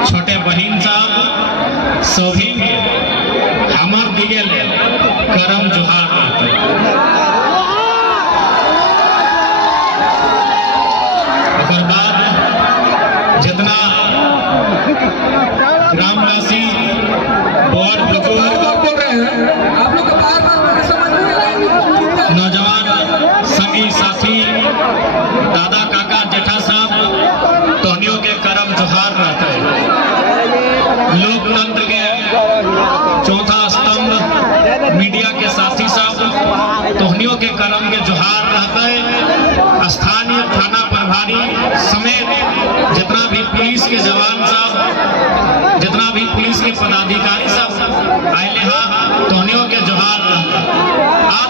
छोटे बहन साहब सोभिन हमर दिए ले करम जुहार ओकर बाद जितना ग्रामवासी और बुजुर्ग बोल रहे हैं आप लोग बार-बार समझ नौजवान संगी साथी दादा काका जेठा साहब तोहनियों के करम जुहार रहते हैं। लोकतंत्र के चौथा स्तंभ मीडिया के साथी साहब तोहनियों के करम के जुहार रहते हैं। स्थानीय थाना प्रभारी समेत जितना भी पुलिस के जवान साहब जितना भी पुलिस के पदाधिकारी सब आए हाँ तोहनियों के जुहार रहते हैं। आप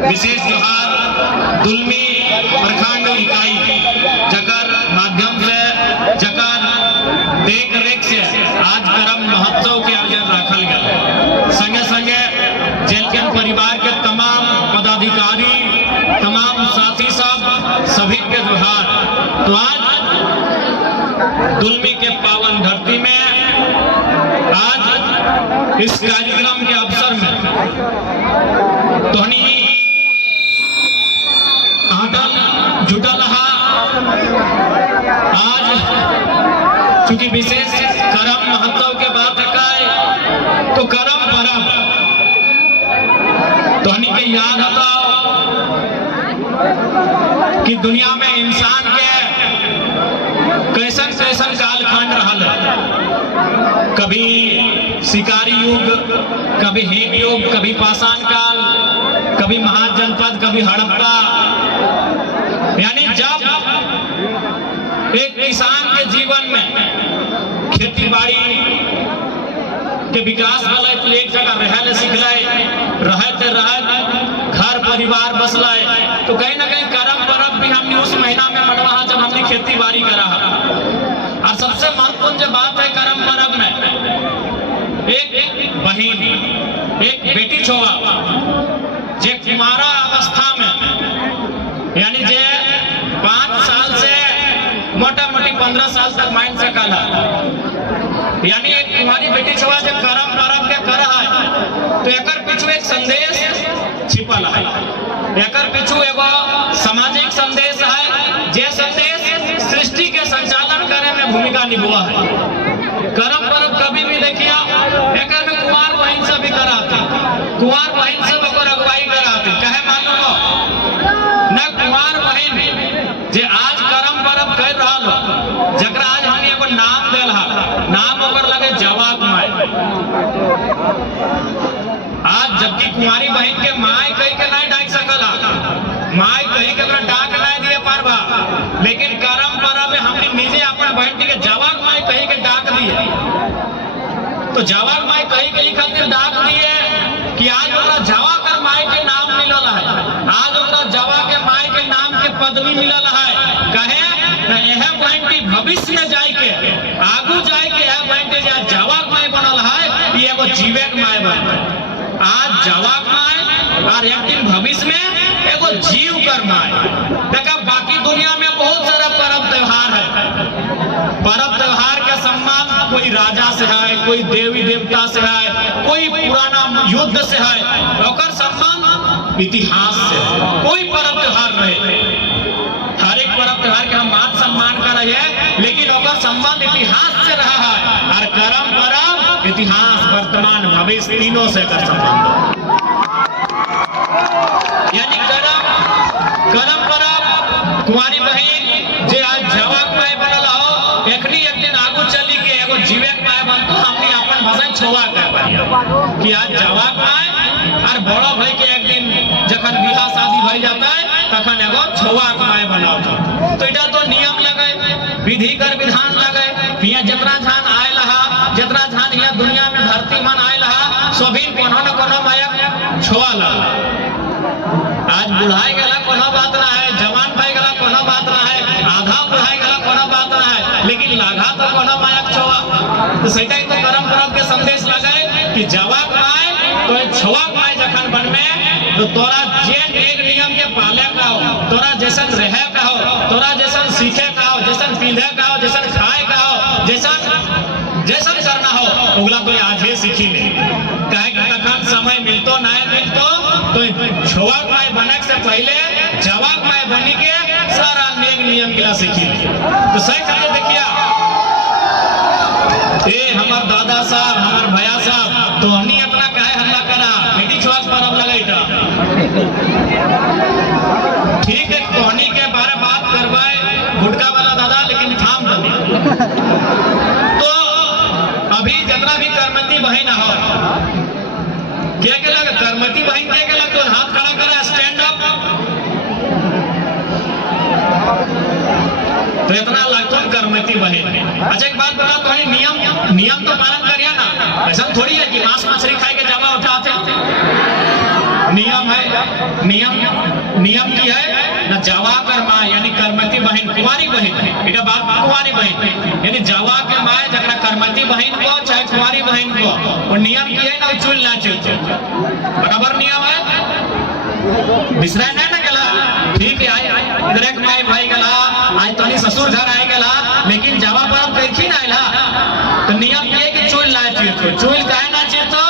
विशेष जोहार दुलमी प्रखंड इकाई जकर माध्यम से जकर देख रेख से आज करम महोत्सव के आयोजन रखल गया। संगे संगे जेल के परिवार के तमाम पदाधिकारी तमाम साथी सब सभी के जोहार। तो आज दुलमी के पावन धरती में आज इस कार्यक्रम के अवसर में तोहनी जुटल आज चूंकि विशेष करम महोत्सव के बात है तो करम परब तोहनी के याद आता कि दुनिया में इंसान के कैसन कैसन कालखंड रहा। कभी शिकारी युग, कभी हिम युग, कभी पाषाण काल, कभी महाजनपद, कभी हड़प्पा। यानी जब एक किसान के जीवन में खेती बाड़ी के विकास भले तो एक जगह रहे सीखले रहते घर परिवार बसले तो कहीं ना कहीं करम परब भी हमने उस महीना में मनवा जब हमने खेती बाड़ी करा। और सबसे महत्वपूर्ण जो बात है करम परब में एक बहन एक बेटी छोड़ा जे कुमारा अवस्था में यानी जे 5 साल से मोटा मोटी 15 साल तक माइंड से कल यानी एक कुमारी बेटी छोड़ा जो करम परब के कर है तो एकर पीछू एक संदेश छिपल है। एकर पीछू एगो सामाजिक संदेश है जे संदेश सृष्टि के संचालन करे में भूमिका निभा है। करम परब कभी भी देखिए एकर में कुमार बहन से भी कराते कुमार बहन से बकर अगुवाई कराते कहे मालूम न कुमार बहन जे आज करम परब कर रहा जकरा आज हम एगो नाम देल नाम ओकर लगे जवाब माय। आज जबकि कुमारी बहन के माय कही के नहीं डाक सकला माय कही के डाक नहीं दिए पारबा लेकिन करम परब में हमने निजे अपन बहन के जवाब माय कही के डाक दिए। तो जवाब माय कही के खातिर डाक दिए कि आज ओकरा जवा कर माय के नाम मिलल है। आज ओकरा जवा के माय के नाम के पदवी मिलल है। कहे न यह बहन की भविष्य में जाए के आगू जाए के यह बहन के जवा माय बनल है ये एगो जीवे के माय बन आज जवा माय और एक दिन भविष्य में एगो जीव कर माय। देखा बाकी दुनिया में बहुत सारा पर्व त्योहार है। पर्व त्योहार के सम्मान कोई राजा से है कोई देवी देवता से है कोई पुराना युद्ध से है और सम्मान इतिहास से कोई पर्व त्योहार रहे। हर एक पर्व त्योहार के हम मान सम्मान कर रहे हैं लेकिन ओकर संबंध इतिहास से रहा है। और करम परब इतिहास वर्तमान भविष्य तीनों से कर संबंध यानी करम परब कुमारी बहन जे आज जवाक माय बनल हो एखनी एक दिन आगू चली के एगो जीवे माय बनतो हमनी अपन भाषा छोवा कह पारिया कि आज जवाक माय और बड़ो भाई के एक दिन जखन बियाह शादी भई जाता है तखन एगो छोवा माय बनाओ। तो इटा तो नियम लगे विधि कर विधान लगे हिया जितना झान आए लहा जितना झान हिया दुनिया में धरती मन आए लहा सभी कोनो न कोनो माया छोवा ला। आज बुढ़ाई गला कोनो बात ना है जवान भाई गला कोनो बात ना है आधा बुढ़ाई गला कोनो बात ना है लेकिन लागा तो कोनो माया छोवा। तो सेटा ही तो करम परब के संदेश लगाए कि जवाक माय तो छोवाक माय जखन बन में तो तोरा जे नेक नियम के पाले का हो तोरा जैसन रहे का हो तोरा जैसन सीखे का हो जैसन पींधे का हो जैसन खाए का हो जैसा करना हो ओगला तो आज ही सीखी ले कहे कि तखन समय मिलतो ना मिलतो तो छोवाक माय बनक से पहले जवाक माय बनी के सारा नेक नियम गिला सीखी ले। तो सही करके देखिया ए हमार दादा साहब हमार भैया साहब तो हमनी इतना काहे हल्ला करा बेटी छोवाक पर अब लगाईटा ठीक है कोहनी के बारे बात करवाए गुटका वाला दादा लेकिन थाम दे तो अभी जितना भी करमती बहन हो क्या क्या लगा करमती बहन क्या क्या लगा तो हाथ खड़ा करा स्टैंड अप तो इतना लगता करमती बहन। अच्छा एक बात बता तो नियम तो पालन करिए ना ऐसा थोड़ी है कि मांस मछली खाए के जमा उठाते नियम है नियम की है ना जवा कर माँ यानी करमती बहन कुंवारी बहन एक बात कुंवारी बहन यानी जवा के माँ जरा करमती बहन को चाहे कुंवारी बहन को वो नियम की है ना चुल ना चुल बराबर नियम है बिसरा नहीं ना गला ठीक है इधर एक माई भाई गला आज तो नहीं ससुर घर आए गला लेकिन जवा पर अब कैसी ना आला तो नियम ये कि चुल ना चिर चुल काहे ना चिर तो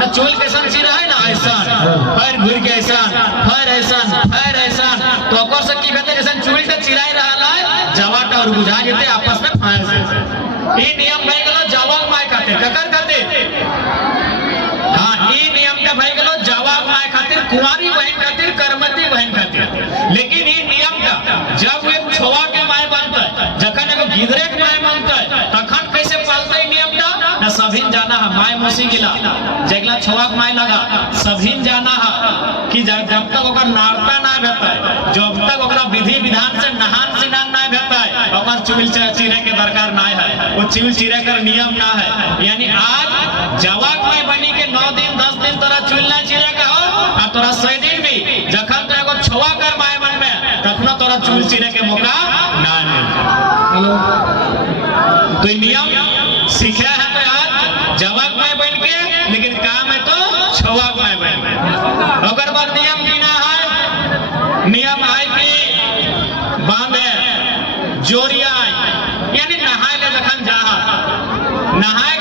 ना चुल कैसन चिर है ना ऐसा पैर घुर के ऐसा पैर ऐसा तो ओकर से की कहते कैसन चुल के चिराई रहला जवाटा और बुझा जेते आपस में फायर से ई नियम भई गेलो जवाक माय खातिर ककर खातिर हां ई नियम के भई गेलो जवाक माय खातिर कुंवारी बहन खातिर करमती बहन खातिर लेकिन ई नियम का जब एक छोवा के माय बनता जखन एगो गिदरे के माय बनता तखन कैसे पालता ई नियम का ना सभीन जाना है माय मौसी गिला जगला छोवा के माय लगा सभीन जाना है कि जब तक ओकर नारता ना भेता है जब तक ओकरा विधि विधान से नहान सिनान ना भेता है ओकर चुल चिरे के दरकार ना है वो चुल चिरे कर नियम ना है यानी आज जवाक माय बनी के 9 दिन 10 दिन तोरा चुल ना चिरे का हो और तोरा 6 दिन भी जखन तो एगो छोवा कर माय बन में तखनो तोरा चुल चिरे के मौका ना मिले। हेलो तो नियम सीखे है तो आज जवाक माय बन के लेकिन काम है तो छोवा माय बन के ओकर बाद नियम बिना है नियम है कि बांधे जोरिया यानी नहाए ले जखन जा नहाए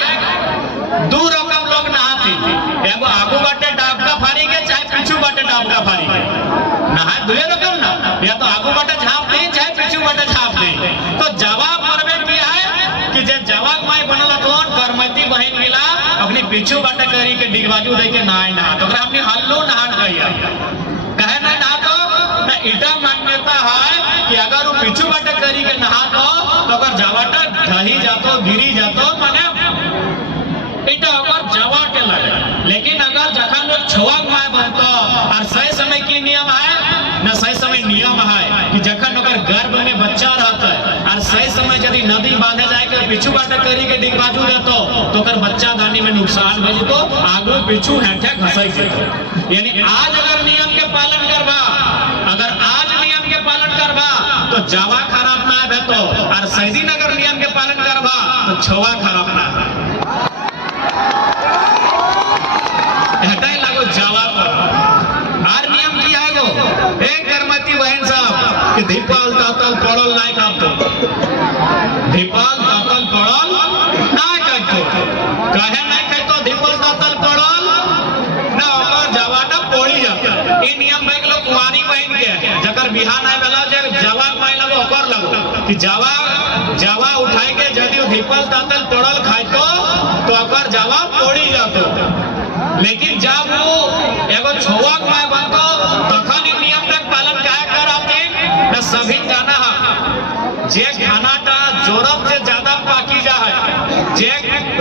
दू रकम लोग नहाती एगो आगू बाटे डाबका फाड़ी के चाहे पीछू बाटे डाबका फाड़ी के नहाए दुए रकम ना या तो आगू बाटे झाप दे चाहे पीछू बाटे झाप दे तो जवाब परवे किया है कि जे जवाक माय बनल कौन करमती बहन मिला अपनी पीछू बाटे करी के डिगबाजू दे के नहाए ना तो अपनी हल्लो नहान गया कहे ना नहा तो ना इटा मान्यता है कि अगर वो पीछू बाटे करी के नहा तो अगर जवाटा ढही जातो गिरी जातो माने इटा अगर जवा के लगे लेकिन अगर जखन लोग छोवाक माय बनतो और सही समय की नियम है ना सही समय नियम है कि जखन अगर गर्भ में बच्चा रहता है और सही समय यदि नदी बांधे जाए के पीछू बाटे करी के डिगबाजू देतो तो अगर बच्चा दानी में नुकसान हो जेतो आगू पीछू हेठे घसक जेतो यानी आज अगर नियम के पालन करबा तो जावा खराब ना भेतो और सही दिन अगर नियम के पालन करबा तो छोवा खराब ना हटाई लागो जावा पर आर नियम की है गो एक करमती बहन साहब कि दीपाल तातल पड़ल नहीं खातो दीपाल तातल पड़ल नहीं खातो कहे नहीं खातो दीपाल तातल पड़ल ना ओकर जवाटा पोड़ी जाता ई नियम भाई के लोग कुंवारी बहन के जकर बिहान आए वाला जे जवा माय लगो ओकर लगो कि जवा उठाए के यदि दीपाल तातल पड़ल खातो तो ओकर जवा पोड़ी जातो लेकिन जब वो एगो छोवाक माय बनतो तखन ई नियम का पालन काहे कराते न सभी जाना है जे खानाटा जोरब से ज्यादा पाकी जा है जे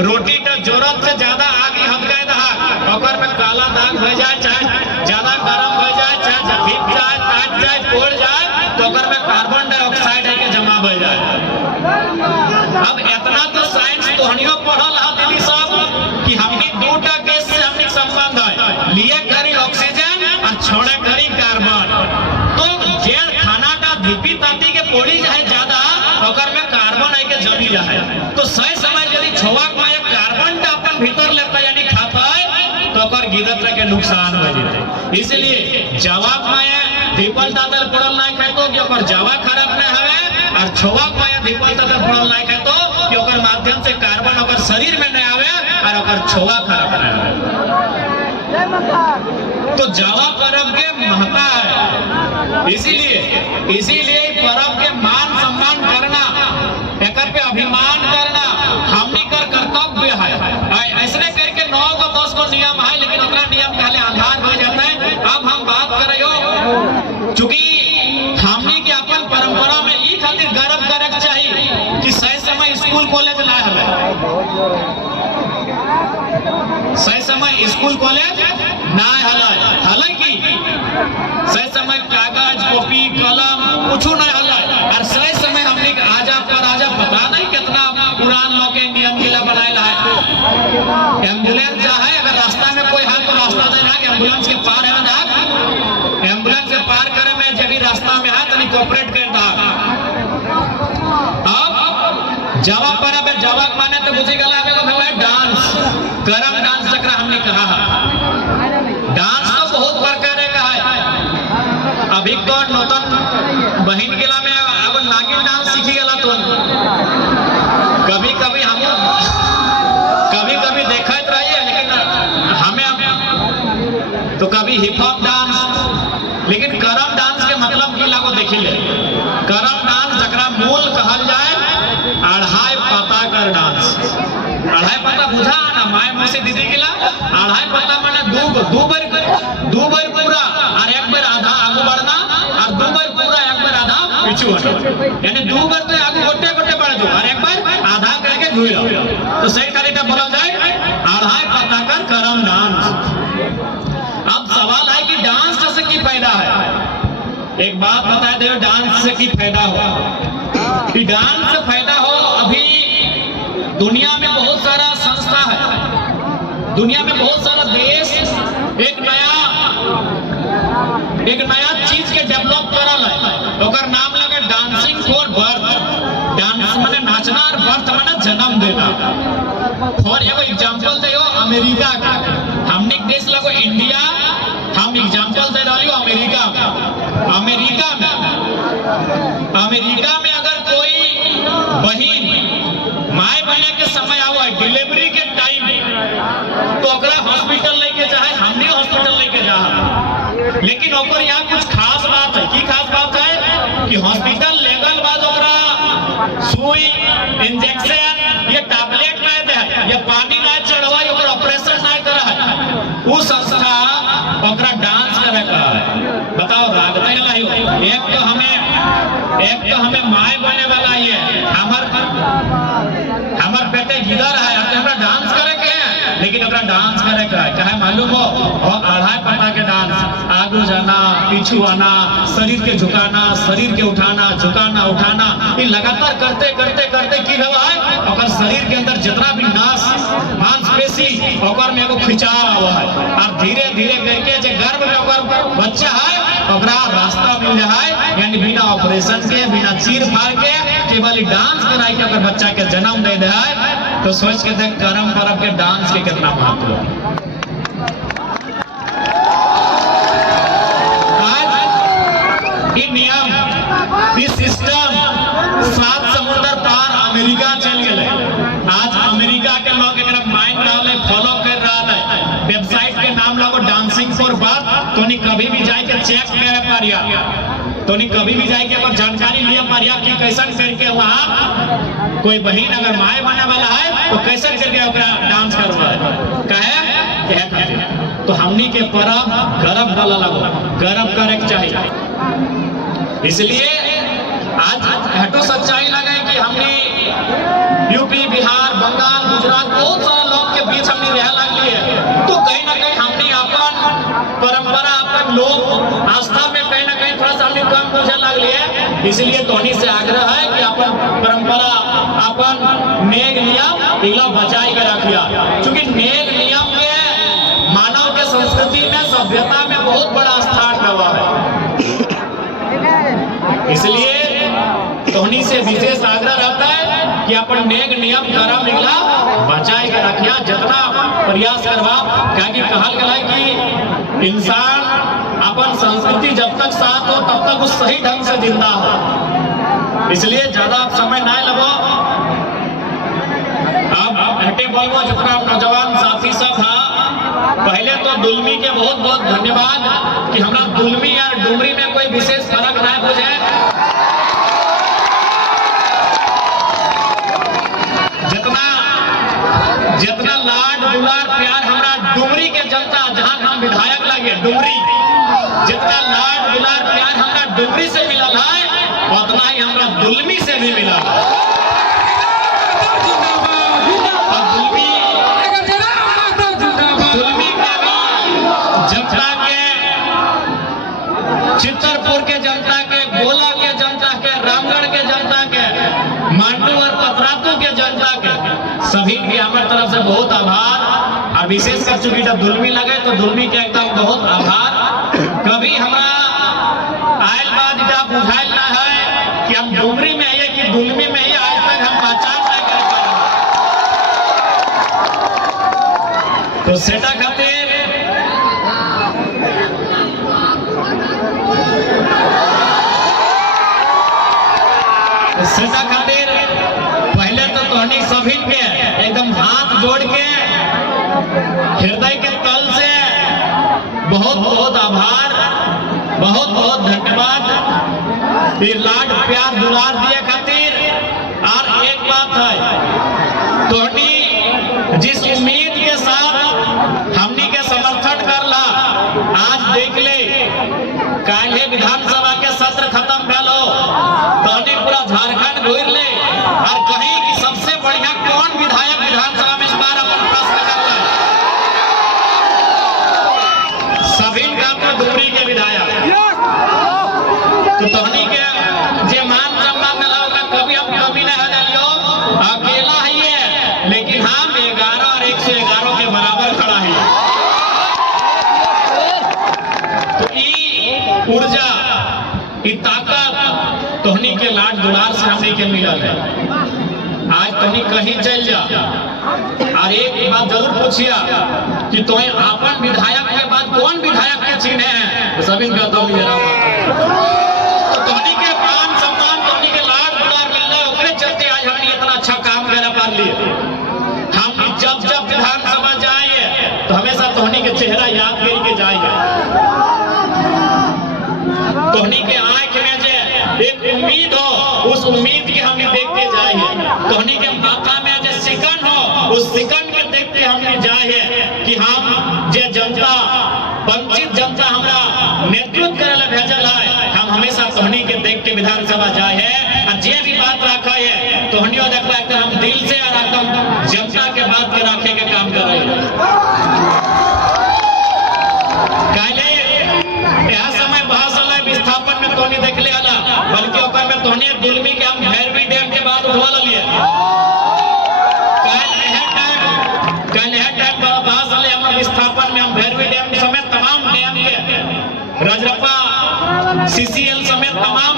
रोटी टा जोरब से ज्यादा आगी हदकाय रहा ओकर में काला दाग हो जाए चाहे ज्यादा गरम हो जाए चाहे भीग जाए काट जाए पोड़ जाए तो ओकर में कार्बन डाइऑक्साइड है के जमा हो जाए। अब इतना तो साइंस तोहनियो पढ़ल है दीदी साहब कि हमनी दूटा गैस से हमनी संबंध है लिए करी ऑक्सीजन और छोड़े करी कार्बन तो जे खानाटा धीपी ताती के पोड़ी जाए ज्यादा ओकर में कार्बन है के जमी जाए तो सही समय यदि छोवाक माय कार्बन टा अपन भीतर लेता यानी खाता है तो ओकर गिदत के नुकसान हो जेते इसलिए जवाक माय दीपल तातल पड़ल नहीं खातो कि ओकर जवा खराब न हवे और छोवाक माय दीपल तातल पड़ल नहीं खातो कि ओकर माध्यम से कार्बन ओकर शरीर में नहीं आवे और ओकर छोगा खराब नहीं आवे। तो जावा पर्व के महत्ता है, इसीलिए पर्व के मान सम्मान करना, एकर पे अभिमान करना हमनी कर कर्तव्य है। ऐसने करके 9 गो 10 गो नियम है, लेकिन ओकरा नियम काले आधार हो जाता है। अब हम बात करियो, चूंकि हमनी के अपन परंपरा में ई खातिर गर्व करे के चाहिए कि सही समय स्कूल कॉलेज ना हवे, सही समय स्कूल कॉलेज ना हले, हालांकि सही समय कागज कॉपी कलम कुछ नहीं हले। और सही समय हमने आजा पर आजा पता नहीं कितना पुरान लोग के नियम गिला बनाएला है। एम्बुलेंस जा है, अगर रास्ता में कोई है तो रास्ता देना है, एम्बुलेंस के पार है ना, एम्बुलेंस के पार करे में जब भी रास्ता में है तो कोऑपरेट करता। अब जावा पर अब जावा माने तो बुझी गला में को है डांस, करम डांस जकरा हमने कहा है। डांस तो बहुत प्रकार का है। अभी तो नूतन बहन गिला में अब नागिन डांस सीखी गला तो कभी कभी देखत रहिए, लेकिन हमें तो कभी हिप हॉप डांस, लेकिन करम डांस के मतलब की लागो देखी ले। करम डांस जकरा मूल कहल जाए अढ़ाई पता कर डांस। अढ़ाई पता बुझा ना माय मुझसे दीदी गिला, अढ़ाई पता माने दो बार पूरा और एक बार आधा आगू बढ़ना, और 2 बार पूरा एक बार आधा पीछे हटना, यानी 2 बार तो आगू गोटे बढ़ दो और एक बार आधा करके धुई लो। तो सही तरीका बोला जाए अढ़ाई पता कर करम डांस। अब सवाल है कि डांस से की फायदा है। एक बात बता दे, डांस से की फायदा हो, कि डांस से फायदा हो। अभी दुनिया में बहुत सारा संस्था है, दुनिया में बहुत सारा देश एक नया चीज के डेवलप करल है, ओकर नाम लगे डांसिंग फॉर बर्थ। डांस माने नाचना और बर्थ माने जन्म देना। और एगो एग्जांपल दे अमेरिका का, हमने देश लगो इंडिया, हम एग्जांपल दे रही हो अमेरिका में अगर कोई बहन माय बने के समय आवा डिलीवरी के टाइम तो ओकरा हॉस्पिटल लेके जाए, हमने हॉस्पिटल लेके जा, लेकिन ओकर यहाँ कुछ खास बात है। की खास बात है कि हॉस्पिटल लेगल बाद ओकरा सुई इंजेक्शन ये टैबलेट ना दे, ये पानी ना चढ़वाई, ओकर ऑपरेशन ना करे है। वो संस्था ओकरा डांस करे का है। बताओ रागता ही एक तो हमें माय बने वाला ही है, हमार बेटे गिदर है, हमरा डांस करे के है, लेकिन ओकरा डांस करे का है। चाहे मालूम हो अढ़ाई पता के डांस, आगू जाना पीछू आना, शरीर के झुकाना, शरीर के उठाना झुकाना उठाना, ये लगातार करते की हुआ है ओकर शरीर के अंदर जितना भी मांसपेशी ओकर में एगो खिंचाव हुआ है, और धीरे धीरे करके जो गर्भ में ओकर बच्चा है ओकरा रास्ता मिल जाए, यानी बिना ऑपरेशन के बिना चीर फाड़ के केवल डांस कराई के अगर बच्चा के जन्म दे दे। तो सोच के देख करम पर्व के डांस के कितना महत्व है। आज ये नियम ये सिस्टम 7 समुद्र पार अमेरिका चल गए। आज अमेरिका के लोग एक माइंड रहा फॉलो कर रहा है, वेबसाइट के नाम लगो डांसिंग फॉर बर्थ। तो नहीं कभी भी जाए के चेक करे पारिया, तो नहीं कभी भी जाए के अगर जानकारी लिया पारिया कि कैसन करके वहाँ कोई बहन अगर माय बने वाला है तो कैसे करके ओकरा डांस करवा है कहे। तो हमनी के पर्व गर्व वाला लगो, गर्व करे के चाहिए। इसलिए आज हटो सच्चाई लगे कि हमने यूपी बिहार बंगाल गुजरात बहुत सारे लोग के बीच हमने रह लगली है, तो कहीं ना कहीं हमने अपन परंपरा अपन लोग आस्था में कहीं ना कहीं थोड़ा सा हमने कम बुझे लगली है। इसलिए तोहनी से आग्रह है कि अपन परंपरा अपन नेग नियम इला बचाई के रखिया, क्योंकि नेग नियम के मानव के संस्कृति में सभ्यता में बहुत बड़ा स्थान रहा है। इसलिए तोहनी से विशेष आग्रह रहता है कि अपन नेग नियम करम निकला बचाए के रखिया, जितना प्रयास करवा। क्या कि कहल गया कि इंसान अपन संस्कृति जब तक साथ हो तब तक वो सही ढंग से जिंदा हो। इसलिए ज्यादा समय ना लगो, तो दुलमी के बहुत बहुत धन्यवाद कि हमरा दुलमी और डुमरी में कोई विशेष फर्क ना बुझे। जितना लाड दुलार प्यार हमरा डुमरी के जनता, जहां हम विधायक लगे डुमरी, जितना लाड दुलार प्यार हमरा डुमरी से मिला है उतना ही हमरा दुलमी से भी मिला है। दुलमी के जनता के, चित्रपुर के जनता के, गोला के जनता के, रामगढ़ के जनता के, मांडू और पतरातू के जनता के, सभी की हमारे तरफ से बहुत आभार। और विशेष कर चुकी जब दुलमी लगे तो दुलमी के एकदम बहुत आभार। कभी हमारा आयल बात जब बुझाइल ना है कि हम डुमरी में है कि दुलमी में ही, आज तक हम पहचान नहीं कर पाए। तो सेटा खातिर सेटा खातिर पहले तो तोहनी सभी के एकदम हाथ जोड़ के हृदय के तल से बहुत बहुत आभार, बहुत बहुत धन्यवाद ये लाड प्यार दुलार दिए खातिर। और एक बात है, तोहनी जिस उम्मीद के साथ हमनी के समर्थन करला, आज देख ले काल्हे विधानसभा के सत्र खत्म भेलो, तोहनी पूरा झारखंड घूर ले और कहीं कि सबसे बढ़िया कौन विधायक विधानसभा में इस बार अपन प्रश्न करला, सभी का तो डुमरी के विधायक। तो तोहनी के जे मान सम्मान मिला होगा कभी हम कमी नहीं हो लियो, अकेला ही है लेकिन हम 11 और 111 के बराबर खड़ा है। तो ई ऊर्जा, ई ताकत तोहनी के लाड दुलार से हमनी के मिलल है। आज तोहनी कहीं चल जा और एक बात जरूर पूछिया कि तोहे अपन विधायक के बाद कौन विधायक के चिन्हे हैं, तो सभी का तो जरा तो तोहनी के मान सम्मान, तोहनी के लाड दुलार मिल रहा है, ओकरे चलते आज हमनी इतना अच्छा काम कर पा लिए। हम जब जब विधानसभा जाए तो हमेशा तोहनी के चेहरा याद करके जाए। तोहनी के आंख में जे एक उम्मीद हो, उस उम्मीद के हमने देखते जाए। तोहनी के माथा में जे सिकन हो, उस सिकन के देखते हमने जाए कि हम जे जनता, वंचित जनता हमरा नेतृत्व करे ला भेजल है, हम हमेशा तोहनी के देख के विधानसभा जाए है। और जे भी बात रखा है तोहनियो देखला एकदम हम दिल से और एकदम जनता के बात के रखे के काम कर रहे हैं। काले यह समय बहस विस्थापन में तोहनी देखले हला, बल्कि ओकर में तोहनी दुलमी के हम भैरवी डैम के बाद उठवा लिए। कल यह टाइम बहस हले हमर विस्थापन में हम भैरवी डैम समेत तमाम डैम के, रजरप्पा सीसीएल समेत तमाम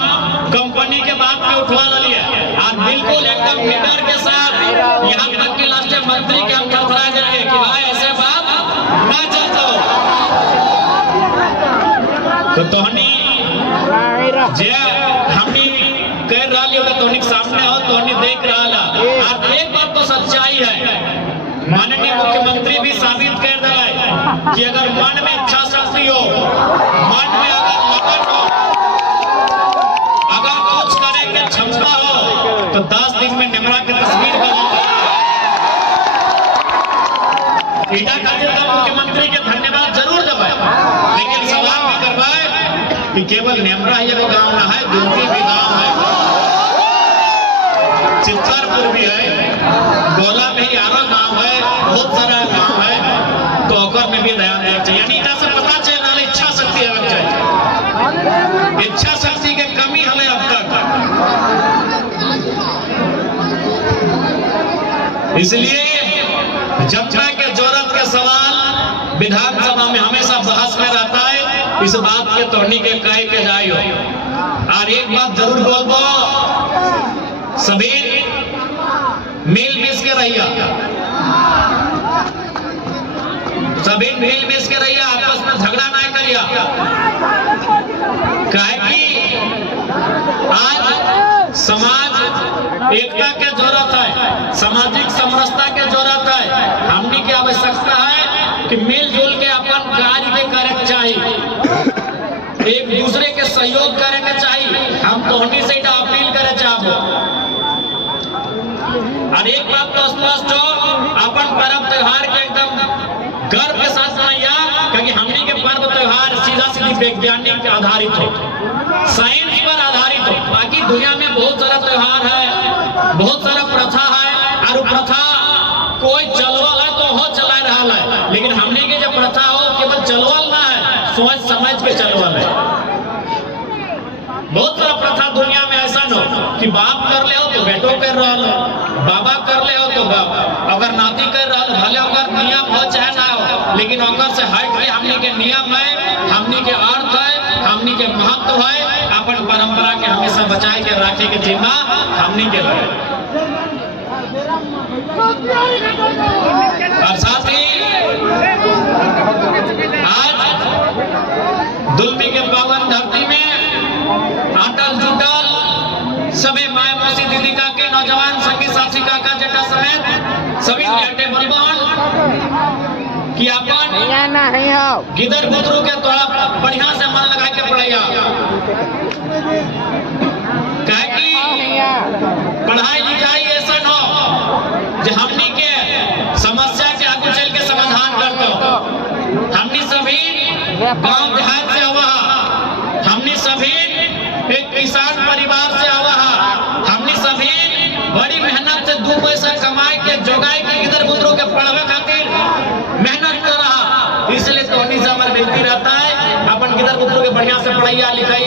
कंपनी के बात पे उठवा लिए। और बिल्कुल एकदम निडर के साथ यहाँ तक के लास्ट मंत्री के हम थरथरा देंगे कि भाई ऐसे बात ना चलतो। तो तोहनी जे हमनी कर रहा लियो तोहनी के सामने हो, तोहनी देख रहा। और एक बात तो सच्चाई है, माननीय मुख्यमंत्री भी साबित कर दिया कि अगर मन में इच्छा शक्ति हो, मन में अगर लगन हो, अगर कुछ करे के क्षमता हो तो 10 दिन में निमरा की तस्वीर बदल जाए। खातिर तो मुख्यमंत्री के धन्यवाद जरूर देवे, लेकिन सवाल भी करवाए कि केवल नेमरा ही एगो गांव ना है, दुलमी भी गांव है, चित्रपुर भी है, गोला में ही आरो गांव है, बहुत सारा गांव है। तो ओकर में भी ध्यान देना चाहिए। यानी इतना से पता चल रहा है इच्छा शक्ति होनी चाहिए। इच्छा शक्ति के कमी हमें अब तक, इसलिए जनता के जरूरत के सवाल विधानसभा में हमेशा बहस में रहता है। इस बात के तोहनी के कह के जाइयो। और एक बात जरूर बोलबो, सभी मिल मिस के रहिया, सभी मिल मिस के रहिया, आपस में झगड़ा ना करिया। काहे कि आज समाज एकता के जरूरत है, सामाजिक समरसता के जरूरत है। हमनी की आवश्यकता है कि मिलजुल के अपन तोहनी से इटा अपील करे चाहबो। और एक बात तो स्पष्ट हो, अपन पर्व त्योहार के एकदम गर्व के साथ मनाइया, क्योंकि हमनी के पर्व त्योहार सीधा सीधी वैज्ञानिक आधारित हो, साइंस पर आधारित हो। बाकी दुनिया में बहुत सारा त्योहार है, बहुत सारा प्रथा है, और प्रथा कोई चलवल है तो हो चला रहा है, लेकिन हमने के जो प्रथा हो केवल चलवल ना है, सोच समझ के चलवल है। बहुत सारा प्रथा दुनिया में ऐसा न हो कि बाप कर ले हो तो बेटो कर रहा हो, बाबा कर ले हो तो बाप, अगर नाती कर रहा हो भले अगर नियम हो चाहे ना हो, लेकिन अगर से हट के हमने के नियम है, हमने के अर्थ है, हमने के महत्व है, अपन परंपरा के हमेशा बचाए के रखे के जिम्मा हमने के लगे। और साथ ही आज दुलमी के पावन धरती में अटल जुटल सभी माए मौसी दीदी का के नौजवान संगी साथी काका जटा समेत सभी टेबल बहन कि अपन गिदर बुतरू के थोड़ा बढ़िया से मन लगा के पढ़ाइया, कहे कि पढ़ाई लिखाई ऐसा न हो जो हमनी के समस्या के आगे चल के समाधान कर दो। हमनी सभी गांव देहात से आवा, हमनी सभी एक किसान परिवार से आवा, हमनी सभी बड़ी मेहनत से 2 पैसा कमाए के जोगाई के गिदर बुतरू के पढ़ावे खातिर मेहनत कर रहा। इसलिए तो हमारा विनती रहता है अपन गिदर बुतरू के बढ़िया से पढ़ाइया लिखाइया।